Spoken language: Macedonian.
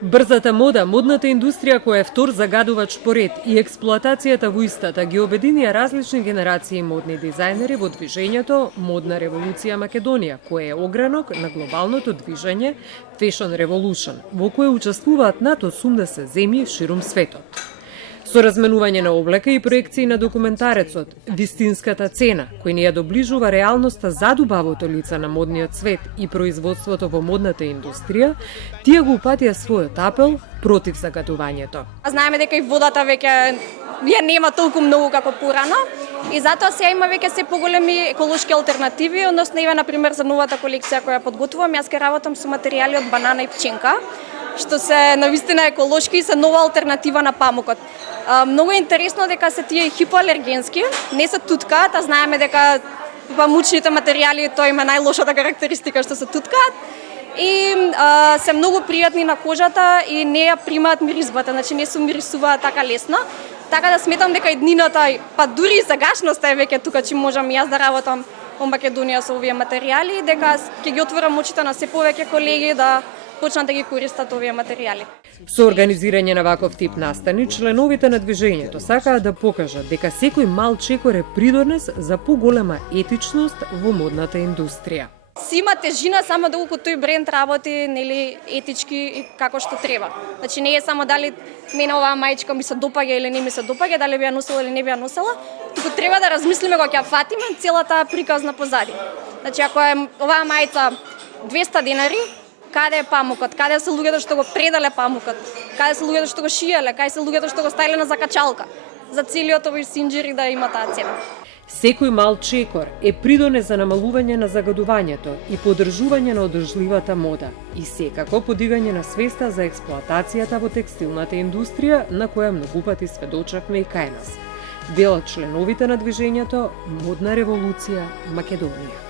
Брзата мода, модната индустрија која е втор загадувач поред и експлоатацијата во истата ги обединија различни генерации модни дизајнери во движењето Модна револуција Македонија, кој е огранок на глобалното движење Fashion Revolution, во кое учествуваат над 80 земји ширум светот. Со разменување на облека и проекции на документарецот "Вистинската цена", кој ни ја доближува реалноста зад убавото лице на модниот свет и производството во модната индустрија, тие го упатија својот апел против загадувањето. Знаеме дека и водата веќе ја нема толку многу како порано и затоа сега има веќе се поголеми еколошки алтернативи, односно еве на пример за новата колекција која подготвувам, јас ќе работам со материјали од банана и пченка, што се навистина еколошки и се нова алтернатива на памукот. Многу е интересно дека се тие хипоалергенски, не се туткаат, а знаеме дека памучните материјали тоа има најлошата карактеристика што се туткаат и се многу пријатни на кожата и не ја примаат миризбата, значи не се мирисуваат така лесно. Така да сметам дека иднината, па дури и сегашноста е веќе тука, че можам јас да работам во Македонија со овие материјали, дека ќе ги отворам очите на се повеќе колеги да почнат да ги користат овие материјали. Со организирање на ваков тип настани, членовите на движењето сакаат да покажат дека секој мал чекор е придонес за поголема етичност во модната индустрија. Си има тежина само доколку тој бренд работи нели етички и како што треба. Значи не е само дали мене оваа мајчка ми се допаѓа или не ми се допаѓа, дали би ја носела или не би ја носела, туку треба да размислиме кога ќе фатиме целата приказна позади. Значи ако е оваа мајца 200 денари, каде е памукот, каде се луѓето што го предале памукот, каде се луѓето што го шиеле, каде се луѓето што го ставиле на закачалка, за целиот овој синџир да има таа цена. Секој мал чекор е придонес за намалување на загадувањето и поддржување на одржливата мода и секако подигање на свеста за експлоатацијата во текстилната индустрија на која многу пати сведочавме и кај нас. Велат членовите на движењето Модна револуција Македонија.